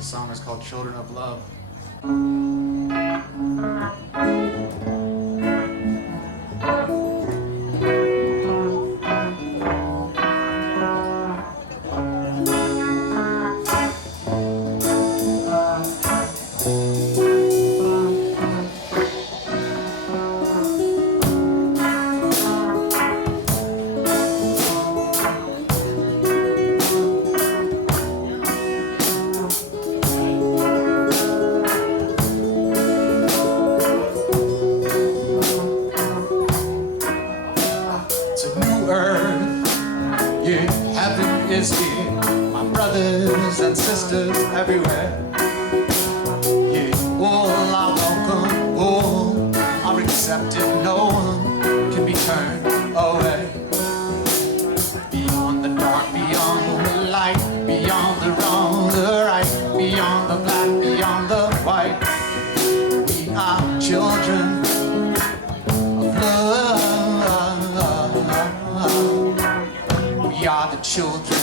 The song is called Children of Love. Is here, my brothers and sisters everywhere. Yeah, all are welcome, all are accepted. No one can be turned away. Beyond the dark, beyond the light, beyond the wrong, the right, beyond the black, beyond the white. We are children of love. We are the children.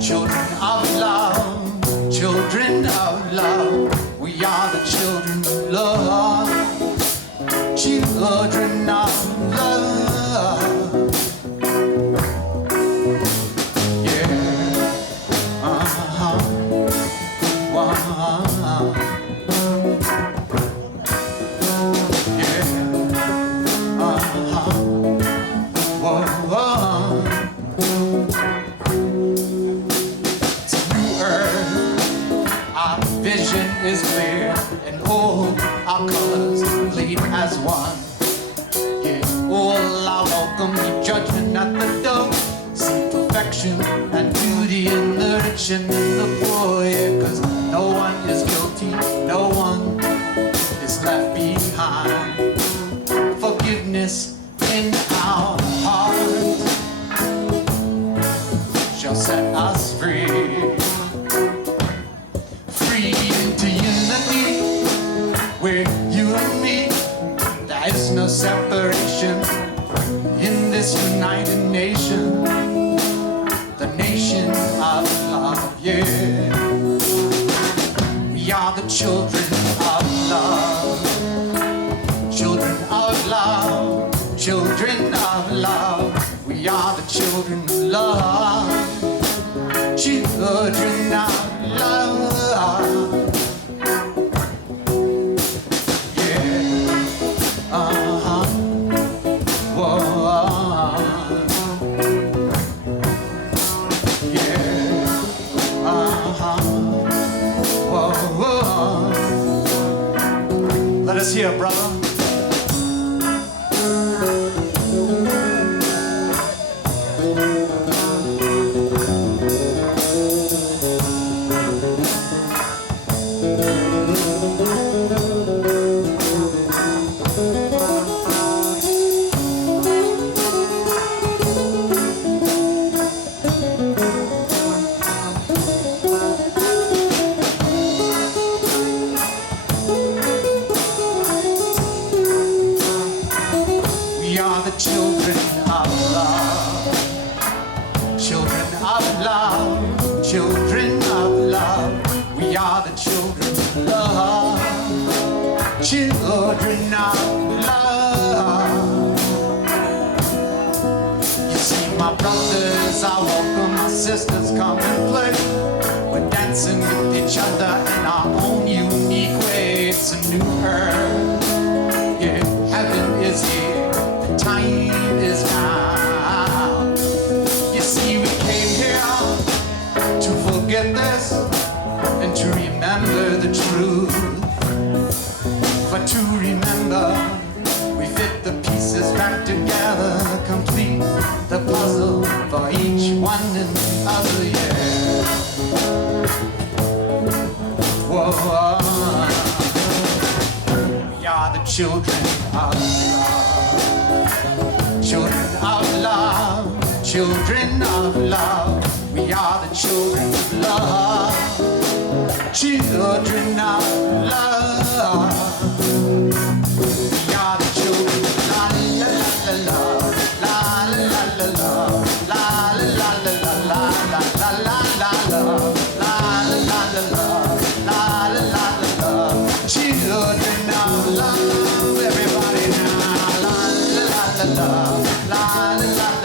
Children of love, children of love, we are the children of love, children of love. Yeah, vision is clear and all our colors bleed as one. Yeah, all are welcome, keep judgment at the door. See perfection and beauty in the rich and in the poor. Yeah, 'cause no one is guilty, no one is left behind. Forgiveness in our hearts shall set us free. Into unity, where you and me, there is no separation in this united nation, the nation of love, yeah. We are the children of love, children of love, children of love. We are the children of love, children of love. Let us hear, brother. Children of love, children of love, children of love. We are the children of love, children of love. You see, my brothers are welcome, my sisters come and play. We're dancing with each other in our own unique way. It's a new earth, yeah, heaven is here. Time is now. You see, we came here to forget this and to remember the truth. For to remember, we fit the pieces back together, complete the puzzle for each one and the other, yeah. Whoa, we are the children of love. Children of love, children of love, we are the children of love, children of love. We are the children of la la la la la la la la la la la la la la la la la la. love, la la la la love, la la la la love. Children of love, everybody now, la la la la love, la la la.